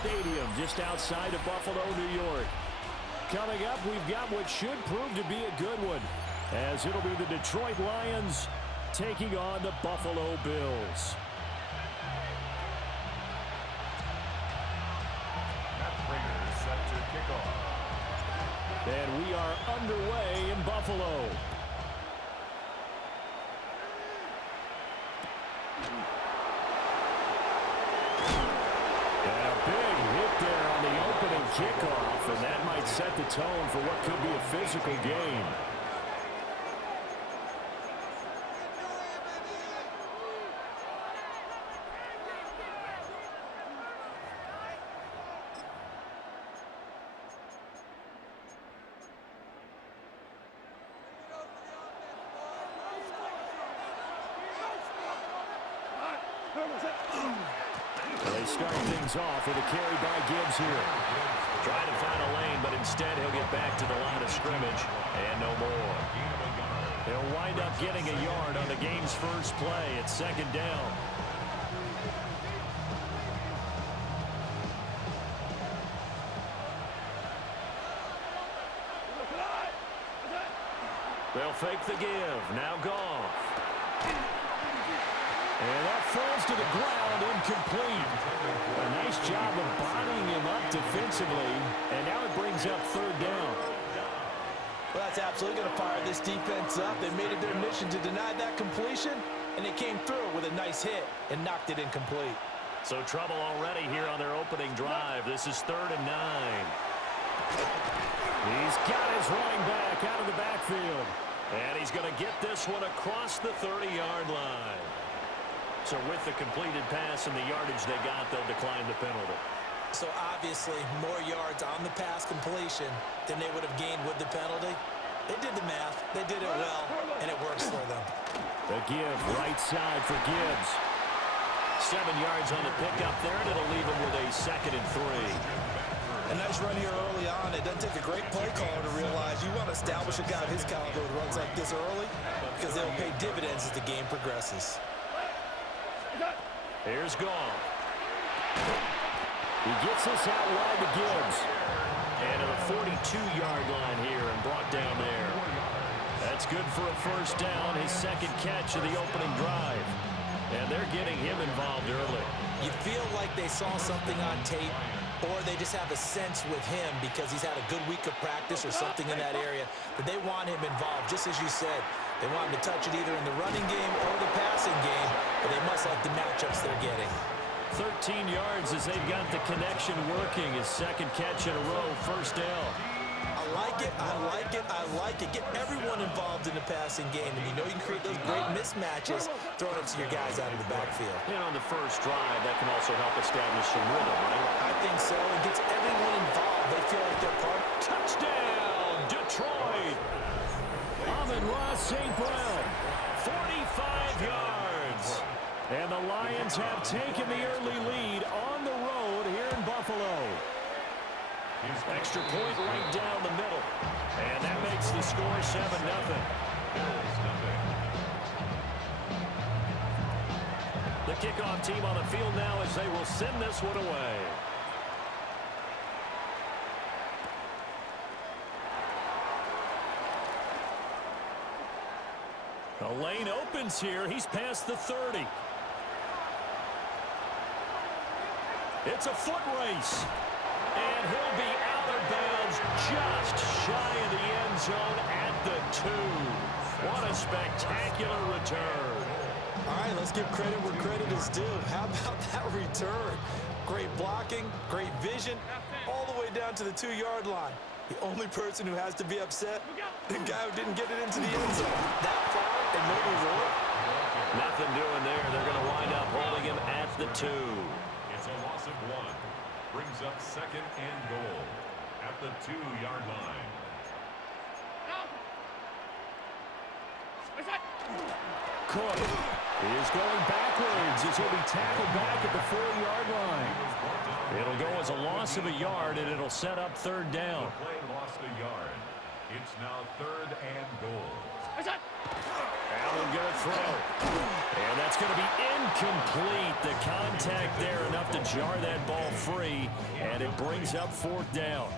Stadium just outside of Buffalo, New York. Coming up, we've got what should prove to be a good one, as it'll be the Detroit Lions taking on the Buffalo Bills. Set to kick off. And we are underway in Buffalo. And a big hit there on the opening kickoff, and that might set the tone for what could be a physical game. They start things off with a carry by Gibbs here. Trying to find a lane, but instead he'll get back to the line of scrimmage and no more. He'll wind up getting a yard on the game's first play. It's second down. They'll fake the give. Now Goff. And that falls to the ground, incomplete. A nice job of bodying him up defensively, and now it brings up third down. Well, that's absolutely going to fire this defense up. They made it their mission to deny that completion, and they came through with a nice hit and knocked it incomplete. So trouble already here on their opening drive. This is 3rd and 9. He's got his running back out of the backfield. And he's going to get this one across the 30-yard line. So with the completed pass and the yardage they got, they'll decline the penalty. So obviously more yards on the pass completion than they would have gained with the penalty. They did the math. They did it well, and it works for them. The give right side for Gibbs. 7 yards on the pickup there, and it'll leave him with a 2nd and 3. A nice run here early on. It doesn't take a great play caller to realize you want to establish a guy of his caliber with runs like this early because they'll pay dividends as the game progresses. Here's Goff. He gets this out wide to Gibbs. And to the 42-yard line here and brought down there. That's good for a first down, his 2nd catch of the opening drive. And they're getting him involved early. You feel like they saw something on tape, or they just have a sense with him because he's had a good week of practice or something in that area that they want him involved, just as you said. They want him to touch it either in the running game or the passing game, but they must like the matchups they're getting. 13 yards as they've got the connection working. His 2nd catch in a row, first down. I like it, I like it, I like it. Get everyone involved in the passing game, and you know you can create those great mismatches throwing it to your guys out of the backfield. And on the first drive, that can also help establish some rhythm, right? I think so. It gets everyone involved. They feel like they're part. Touchdown, Detroit! Amon-Ra St. Brown, 45 yards. And the Lions have taken the early lead on the road here in Buffalo. Extra point right down the middle. And that makes the score 7-0. The kickoff team on the field now as they will send this one away. The lane opens here. He's past the 30. It's a foot race. And he'll be out of bounds just shy of the end zone at the 2. What a spectacular return. All right, let's give credit where credit is due. How about that return? Great blocking, great vision, all the way down to the 2-yard line. The only person who has to be upset, the guy who didn't get it into the end zone. That far and no reward. Nothing doing there. They're going to wind up holding him at the 2. It's a loss of 1. Brings up 2nd and goal at the 2-yard line. Cook is going backwards as he'll be tackled back at the 4-yard line. It'll go as a loss of a yard, and it'll set up 3rd down. The play lost a yard. It's now 3rd and goal. Allen going to throw. And that's going to be incomplete. The contact there enough to jar that ball free, and it brings up 4th down.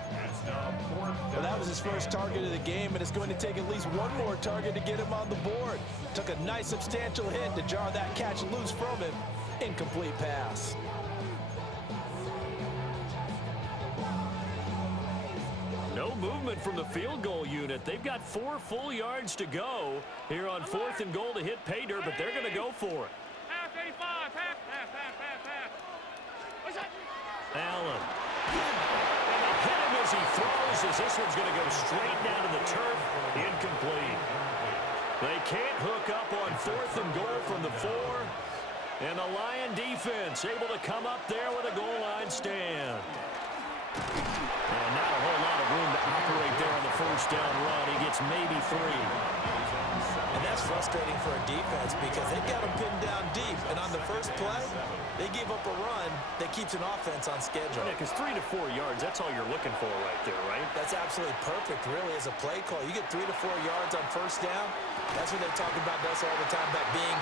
Well, that was his first target of the game, and it's going to take at least one more target to get him on the board. Took a nice substantial hit to jar that catch loose from him. Incomplete pass. No movement from the field goal unit. They've got 4 full yards to go here on 4th and goal to hit pay dirt, but they're going to go for it. Allen. And they hit him as he throws, as this one's going to go straight down to the turf. Incomplete. They can't hook up on 4th and goal from the 4. And the Lion defense able to come up there with a goal line stand. And not a whole lot of room to operate there on the first down run. He gets maybe 3. And that's frustrating for a defense because they've got him pinned down deep. And on the first play, they give up a run that keeps an offense on schedule. Yeah, because 3 to 4 yards, that's all you're looking for right there, right? That's absolutely perfect, really, as a play call. You get 3 to 4 yards on first down. That's what they talk about us all the time, about being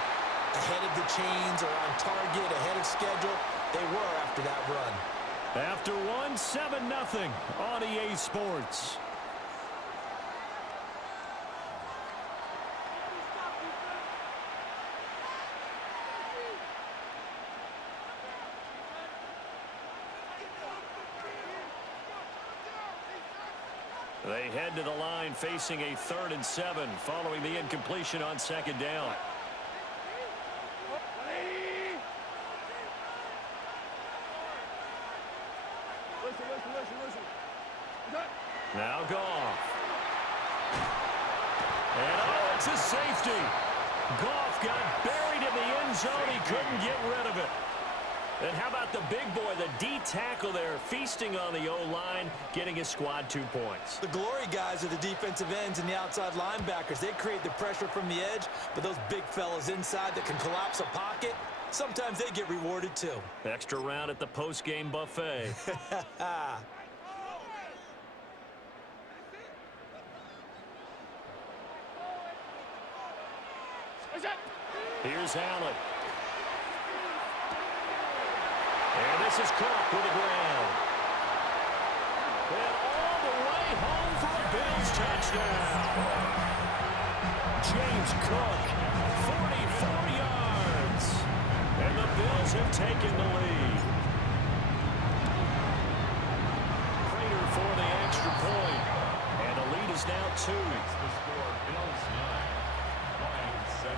ahead of the chains or on target, ahead of schedule. They were after that run. After 1, 7-0 on EA Sports. They head to the line facing a 3rd and 7 following the incompletion on 2nd down. Now Goff. And oh, it's a safety. Goff got buried in the end zone. He couldn't get rid of it. And how about the big boy, the D tackle there, feasting on the O-line, getting his squad 2 points. The glory guys are the defensive ends and the outside linebackers. They create the pressure from the edge, but those big fellas inside that can collapse a pocket, sometimes they get rewarded too. Extra round at the post-game buffet. Here's Allen. And this is Cook with the ground. And all the way home for a Bills touchdown. James Cook, 44 yards. And the Bills have taken the lead. Prater for the extra point. And the lead is now 2. The score, Bills 9, Lions 7.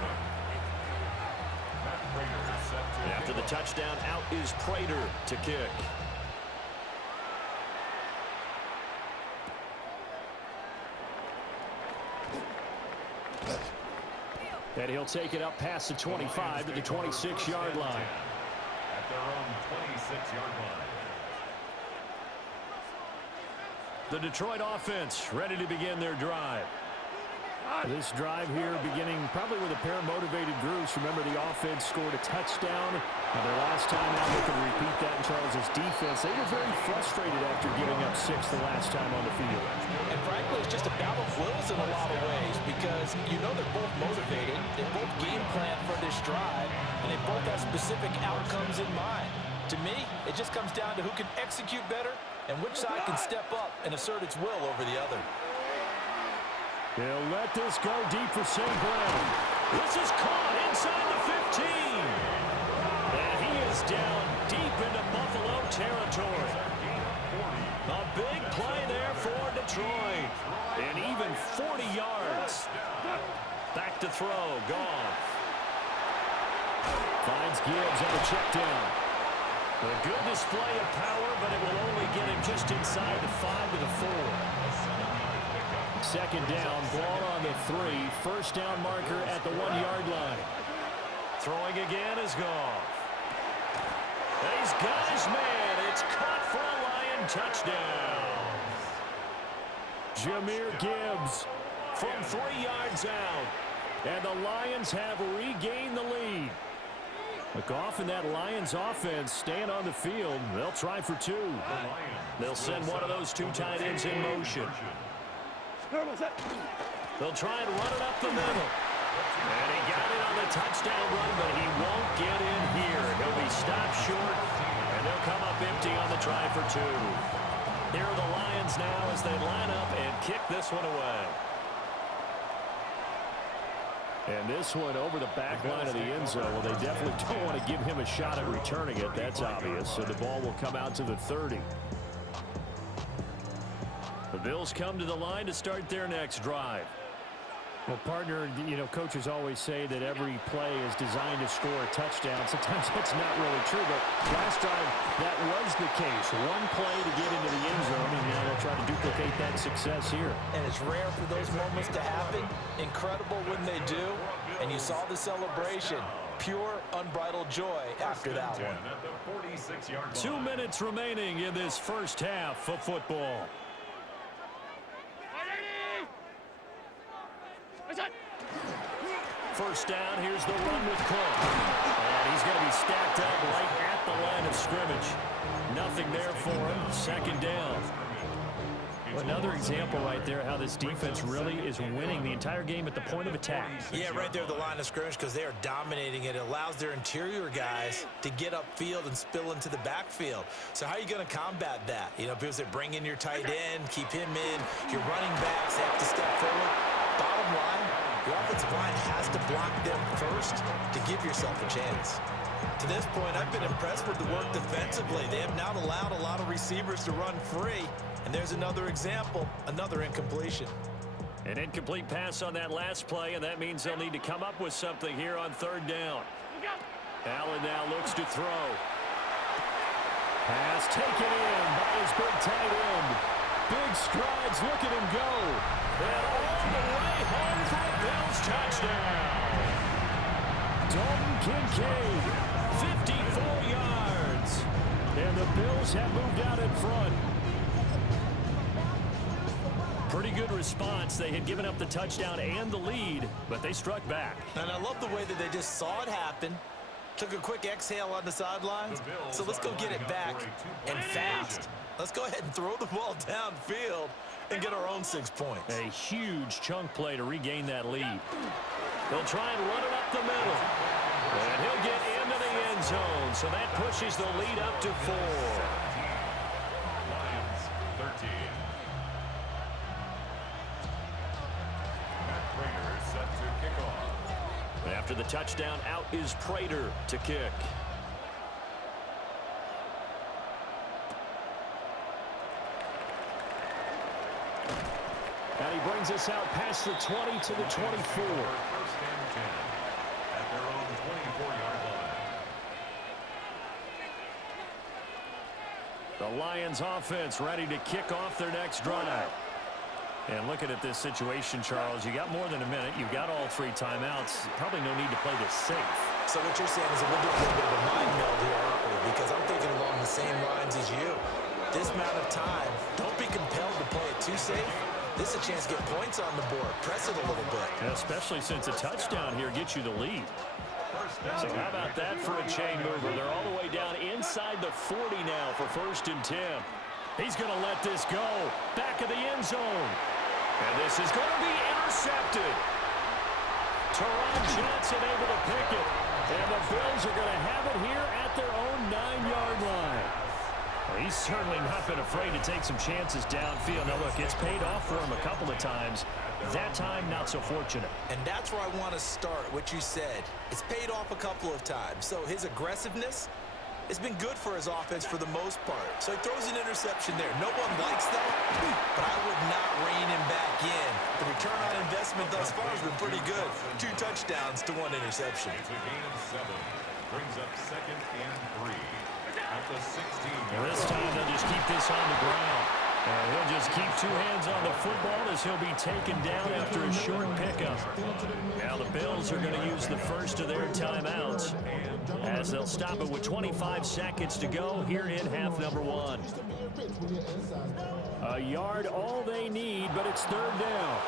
Matt Prater is set to After the touchdown, out is Prater to kick. And he'll take it up past the 25 to the 26-yard line. at their own 26-yard line. The Detroit offense ready to begin their drive. This drive here beginning probably with a pair of motivated groups. Remember, the offense scored a touchdown. Their last time out, they could repeat that in Charles' defense. They were very frustrated after giving up 6 the last time on the field. And frankly, it's just a battle of wills in a lot of ways because you know they're both motivated. They both game plan for this drive, and they both have specific outcomes in mind. To me, it just comes down to who can execute better and which side can step up and assert its will over the other. They'll let this go deep for St. Brown. This is caught inside the 15. And he is down deep into Buffalo territory. A big play there for Detroit. And even 40 yards. Back to throw. Goff. Finds Gibbs on the check down. A good display of power, but it will only get him just inside the 5 to the 4. Second down, ball on the 3. First down marker at the 1-yard line. Throwing again is Goff. He's got his man. It's caught for a Lion touchdown. Jahmyr Gibbs from 3 yards out. And the Lions have regained the lead. Goff and that Lions offense staying on the field. They'll try for 2. They'll send one of those 2 tight ends in motion. They'll try and run it up the middle. And he got it on the touchdown run, but he won't get in here. He'll be stopped short, and they'll come up empty on the try for 2. Here are the Lions now as they line up and kick this one away. And this one over the back line of the end zone. Well, they definitely don't want to give him a shot at returning it. That's obvious. So the ball will come out to the 30. The Bills come to the line to start their next drive. Well, partner, you know, coaches always say that every play is designed to score a touchdown. Sometimes that's not really true, but last drive, that was the case. One play to get into the end zone, and now they'll try to duplicate that success here. And it's rare for those moments to happen. Incredible when they do. And you saw the celebration. Pure, unbridled joy after that one. 2 minutes remaining in this first half of football. First down, here's the run with Cook. And he's going to be stacked up right at the line of scrimmage. Nothing there for him. Second down. Well, another example right there how this defense really is winning the entire game at the point of attack. Yeah, right there at the line of scrimmage because they are dominating it. It allows their interior guys to get upfield and spill into the backfield. So how are you going to combat that? You know, people say bring in your tight end, keep him in. Your running backs have to step forward. Bottom line, your offensive line has to block them first to give yourself a chance. To this point, I've been impressed with the work defensively. They have not allowed a lot of receivers to run free. And there's another example, another incompletion. An incomplete pass on that last play, and that means they'll need to come up with something here on third down. Allen now looks to throw. Pass taken in by his big tight end. Big strides, look at him go. And all the way home for a Bills touchdown. Dalton Kincaid, 54 yards. And the Bills have moved out in front. Pretty good response. They had given up the touchdown and the lead, but they struck back. And I love the way that they just saw it happen, took a quick exhale on the sidelines. So let's go get it back and fast. Let's go ahead and throw the ball downfield and get our own 6 points. A huge chunk play to regain that lead. They'll try and run it up the middle. And he'll get into the end zone. So that pushes the lead up to 4. Lions 13. Set to kick off. After the touchdown, out is Prater to kick. And he brings us out past the 20 to the 24. First and 10 at their own 24-yard line. The Lions offense ready to kick off their next drive. And looking at this situation, Charles, you got more than a minute. You've got all 3 timeouts. Probably no need to play this safe. So what you're saying is that we'll do a little bit of a mind meld here, aren't we? Because I'm thinking along the same lines as you. This amount of time, don't be compelled to play it too safe. This is a chance to get points on the board. Press it a little bit. Yeah, especially since a touchdown here gets you the lead. So how about that for a chain mover? They're all the way down inside the 40 now for 1st and 10. He's going to let this go. Back of the end zone. And this is going to be intercepted. Teron Johnson able to pick it. And the Bills are going to have it here at their own 9-yard line. Well, he's certainly not been afraid to take some chances downfield. Now, look, it's paid off for him a couple of times. That time, not so fortunate. And that's where I want to start, what you said. It's paid off a couple of times. So his aggressiveness has been good for his offense for the most part. So he throws an interception there. No one likes that, but I would not rein him back in. The return on investment thus far has been pretty good. 2 touchdowns to 1 interception. It's a gain of 7. Brings up 2nd and 3 at the 16. Well, this time they'll just keep this on the ground. He'll just keep 2 hands on the football as he'll be taken down after a short pickup. Now the Bills are going to use the first of their timeouts as they'll stop it with 25 seconds to go here in half number 1. A yard all they need, but it's 3rd down.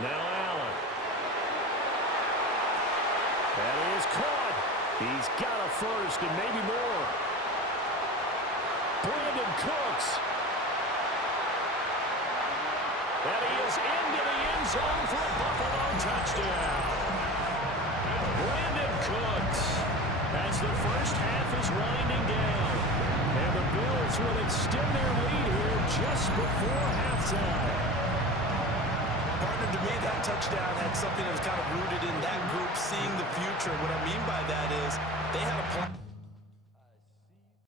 Now Allen. That is caught. He's got a first and maybe more. Brandon Cooks. And he is into the end zone for a Buffalo touchdown. Brandon Cooks, as the first half is winding down. And the Bills will extend their lead here just before halftime. Partner, to me, that touchdown had something that was kind of rooted in that group seeing the future. What I mean by that is they had a plan.